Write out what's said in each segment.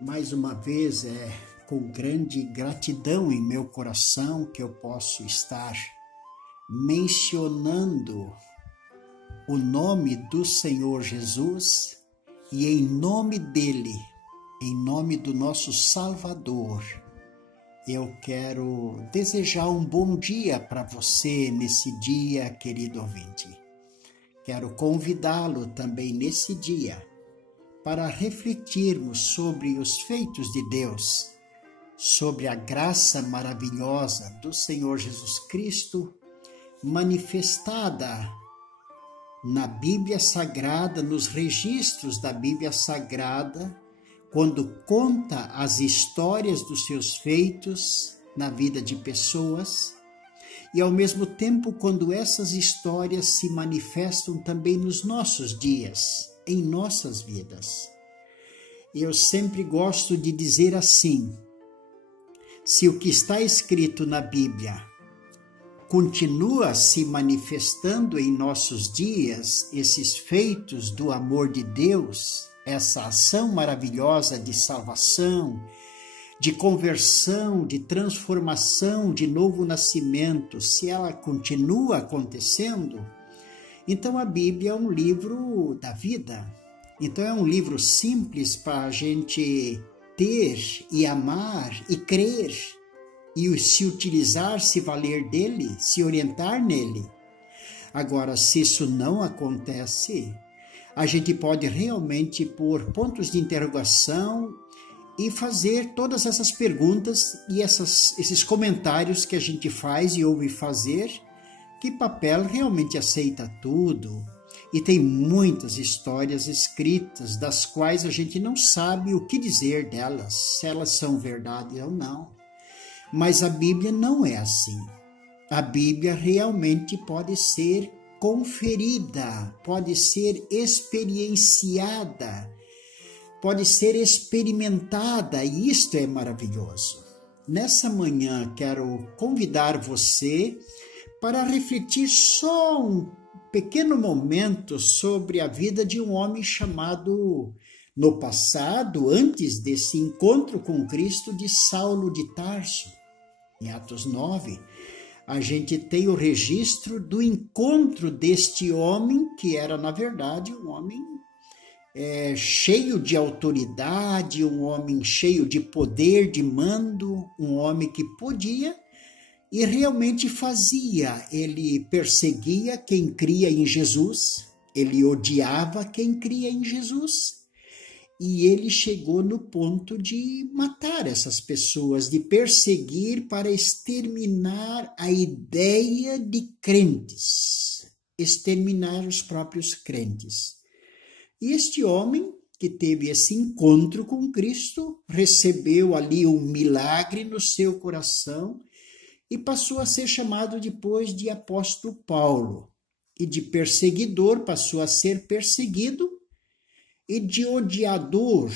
Mais uma vez é com grande gratidão em meu coração que eu posso estar mencionando o nome do Senhor Jesus e em nome dele, em nome do nosso Salvador, eu quero desejar um bom dia para você nesse dia, querido ouvinte. Quero convidá-lo também nesse dia para refletirmos sobre os feitos de Deus, sobre a graça maravilhosa do Senhor Jesus Cristo, manifestada na Bíblia Sagrada, nos registros da Bíblia Sagrada, quando conta as histórias dos seus feitos na vida de pessoas, e ao mesmo tempo quando essas histórias se manifestam também nos nossos dias, em nossas vidas. Eu sempre gosto de dizer assim: se o que está escrito na Bíblia continua se manifestando em nossos dias, esses feitos do amor de Deus, essa ação maravilhosa de salvação, de conversão, de transformação, de novo nascimento, se ela continua acontecendo, então a Bíblia é um livro da vida. Então é um livro simples para a gente ter e amar e crer e se utilizar, se valer dele, se orientar nele. Agora, se isso não acontece, a gente pode realmente pôr pontos de interrogação e fazer todas essas perguntas e esses comentários que a gente faz e ouve fazer. Que papel realmente aceita tudo? E tem muitas histórias escritas das quais a gente não sabe o que dizer delas, se elas são verdade ou não. Mas a Bíblia não é assim. A Bíblia realmente pode ser conferida, pode ser experienciada, pode ser experimentada, e isto é maravilhoso. Nessa manhã quero convidar você para refletir só um pequeno momento sobre a vida de um homem chamado, no passado, antes desse encontro com Cristo, de Saulo de Tarso. Em Atos 9, a gente tem o registro do encontro deste homem, que era, na verdade, um homem cheio de autoridade, um homem cheio de poder, de mando, um homem que podia e realmente fazia. Ele perseguia quem cria em Jesus, ele odiava quem cria em Jesus, e ele chegou no ponto de matar essas pessoas, de perseguir para exterminar a ideia de crentes, exterminar os próprios crentes. E este homem que teve esse encontro com Cristo, recebeu ali um milagre no seu coração, e passou a ser chamado depois de apóstolo Paulo. E de perseguidor passou a ser perseguido, e de odiador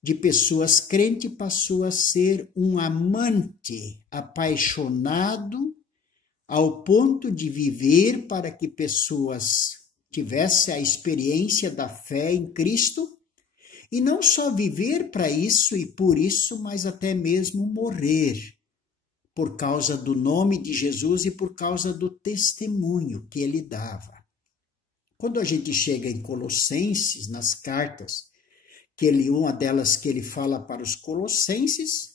de pessoas crentes passou a ser um amante apaixonado, ao ponto de viver para que pessoas tivessem a experiência da fé em Cristo, e não só viver para isso e por isso, mas até mesmo morrer, por causa do nome de Jesus e por causa do testemunho que ele dava. Quando a gente chega em Colossenses, nas cartas, uma delas que ele fala para os colossenses,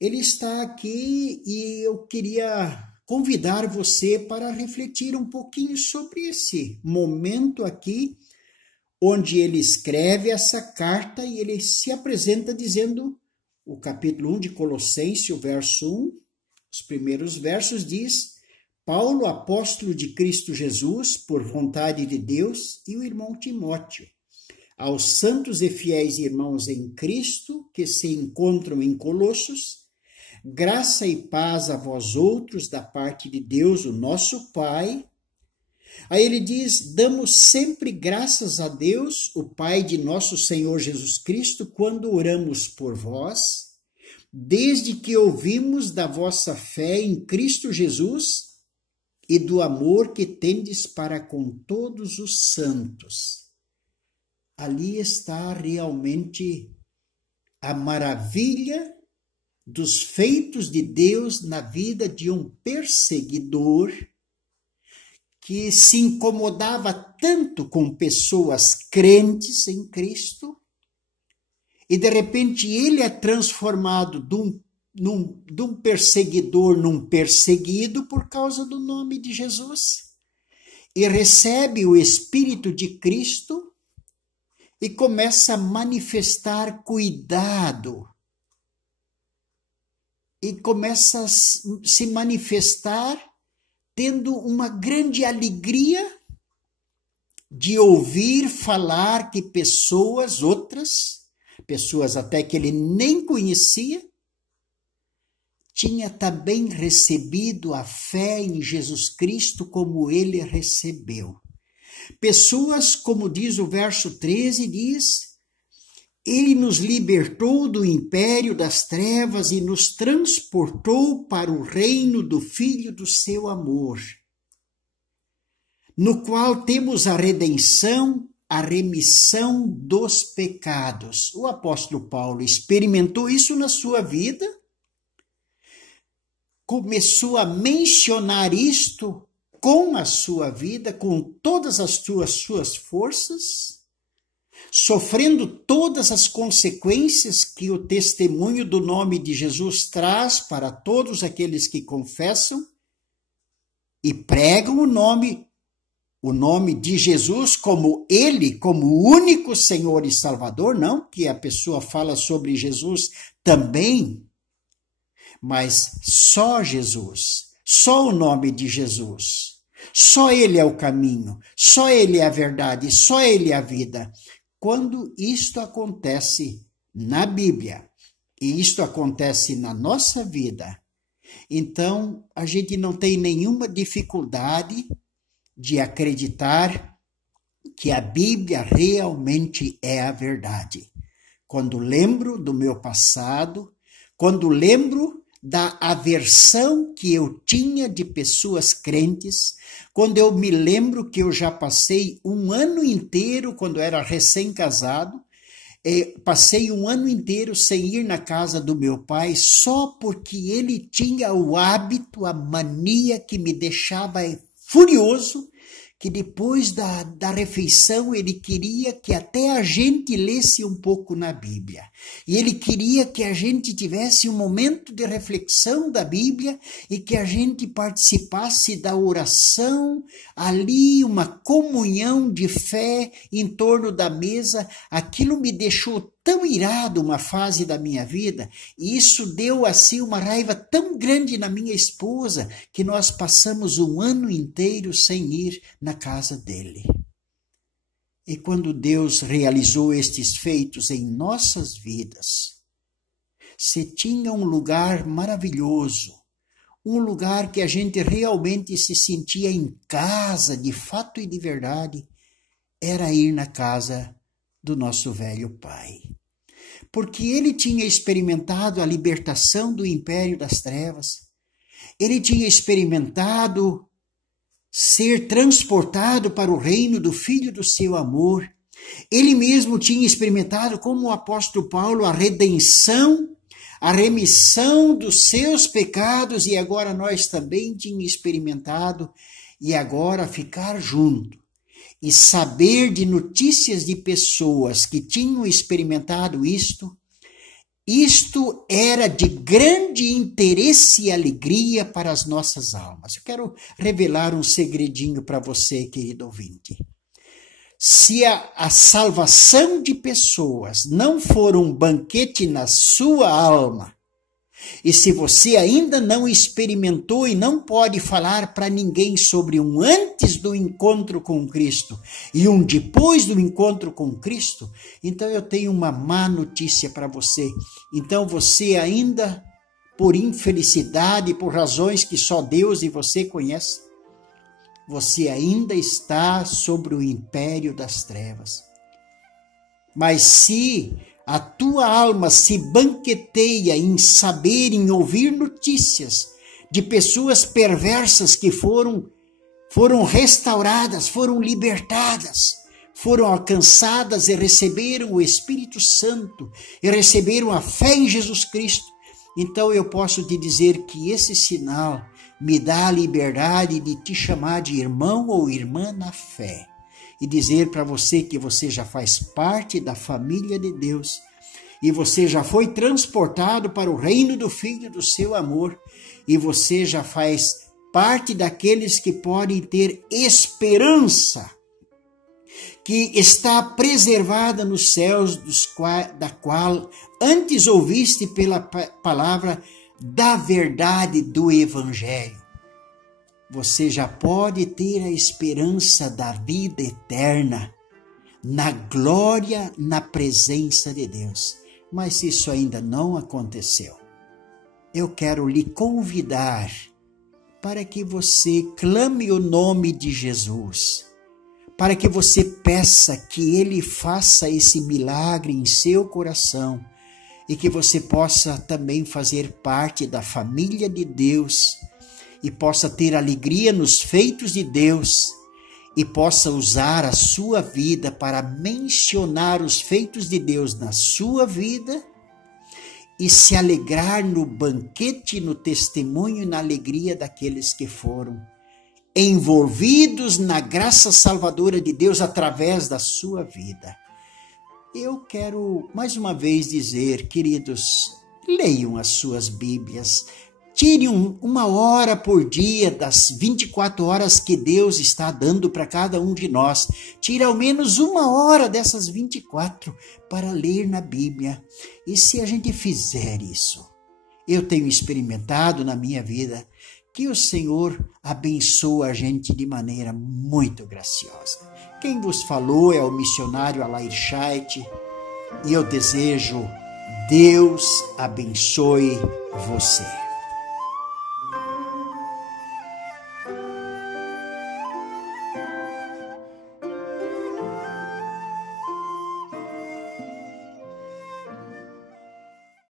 ele está aqui e eu queria convidar você para refletir um pouquinho sobre esse momento aqui, onde ele escreve essa carta e ele se apresenta dizendo, o capítulo 1 de Colossenses, o verso 1, os primeiros versos diz: Paulo, apóstolo de Cristo Jesus, por vontade de Deus, e o irmão Timóteo, aos santos e fiéis irmãos em Cristo que se encontram em Colossos, graça e paz a vós outros da parte de Deus, o nosso Pai. Aí ele diz: damos sempre graças a Deus, o Pai de nosso Senhor Jesus Cristo, quando oramos por vós, desde que ouvimos da vossa fé em Cristo Jesus e do amor que tendes para com todos os santos. Ali está realmente a maravilha dos feitos de Deus na vida de um perseguidor que se incomodava tanto com pessoas crentes em Cristo, e de repente ele é transformado de um perseguidor num perseguido por causa do nome de Jesus, e recebe o Espírito de Cristo e começa a manifestar cuidado, e começa a se manifestar tendo uma grande alegria de ouvir falar que outras pessoas até que ele nem conhecia, tinha também recebido a fé em Jesus Cristo como ele recebeu. Pessoas, como diz o verso 13, diz: ele nos libertou do império das trevas e nos transportou para o reino do Filho do seu amor, no qual temos a redenção, a remissão dos pecados. O apóstolo Paulo experimentou isso na sua vida, começou a mencionar isto com a sua vida, com todas as suas forças, sofrendo todas as consequências que o testemunho do nome de Jesus traz para todos aqueles que confessam e pregam o nome de Jesus como ele, como o único Senhor e Salvador, não que a pessoa fala sobre Jesus também, mas só Jesus, só o nome de Jesus, só ele é o caminho, só ele é a verdade, só ele é a vida. Quando isto acontece na Bíblia, e isto acontece na nossa vida, então a gente não tem nenhuma dificuldade de acreditar que a Bíblia realmente é a verdade. Quando lembro do meu passado, quando lembro da aversão que eu tinha de pessoas crentes, quando eu me lembro que eu já passei um ano inteiro, quando era recém-casado, passei um ano inteiro sem ir na casa do meu pai, só porque ele tinha o hábito, a mania que me deixava furioso, que depois da refeição ele queria que até a gente lesse um pouco na Bíblia. E ele queria que a gente tivesse um momento de reflexão da Bíblia e que a gente participasse da oração, ali uma comunhão de fé em torno da mesa. Aquilo me deixou tão irado uma fase da minha vida, e isso deu assim uma raiva tão grande na minha esposa, que nós passamos um ano inteiro sem ir na casa dele. E quando Deus realizou estes feitos em nossas vidas, se tinha um lugar maravilhoso, um lugar que a gente realmente se sentia em casa, de fato e de verdade, era ir na casa do nosso velho pai. Porque ele tinha experimentado a libertação do império das trevas, ele tinha experimentado ser transportado para o reino do Filho do seu amor, ele mesmo tinha experimentado, como o apóstolo Paulo, a redenção, a remissão dos seus pecados, e agora nós também tínhamos experimentado, e agora ficar junto e saber de notícias de pessoas que tinham experimentado isto era de grande interesse e alegria para as nossas almas. Eu quero revelar um segredinho para você, querido ouvinte. Se a salvação de pessoas não for um banquete na sua alma, e se você ainda não experimentou e não pode falar para ninguém sobre um antes do encontro com Cristo e um depois do encontro com Cristo, então eu tenho uma má notícia para você. Então você ainda, por infelicidade, por razões que só Deus e você conhecem, você ainda está sobre o império das trevas. Mas se a tua alma se banqueteia em saber, em ouvir notícias de pessoas perversas que foram restauradas, foram libertadas, foram alcançadas e receberam o Espírito Santo e receberam a fé em Jesus Cristo, então eu posso te dizer que esse sinal me dá a liberdade de te chamar de irmão ou irmã na fé e dizer para você que você já faz parte da família de Deus e você já foi transportado para o reino do Filho do seu amor e você já faz parte daqueles que podem ter esperança que está preservada nos céus, da qual antes ouviste pela palavra da verdade do Evangelho. Você já pode ter a esperança da vida eterna, na glória, na presença de Deus. Mas se isso ainda não aconteceu, eu quero lhe convidar para que você clame o nome de Jesus, para que você peça que Ele faça esse milagre em seu coração e que você possa também fazer parte da família de Deus e possa ter alegria nos feitos de Deus e possa usar a sua vida para mencionar os feitos de Deus na sua vida e se alegrar no banquete, no testemunho e na alegria daqueles que foram envolvidos na graça salvadora de Deus através da sua vida. Eu quero mais uma vez dizer, queridos, leiam as suas Bíblias, tirem uma hora por dia das 24 horas que Deus está dando para cada um de nós. Tire ao menos uma hora dessas 24 para ler na Bíblia. E se a gente fizer isso, eu tenho experimentado na minha vida que o Senhor abençoa a gente de maneira muito graciosa. Quem vos falou é o missionário Alair Scheidt e eu desejo Deus abençoe você.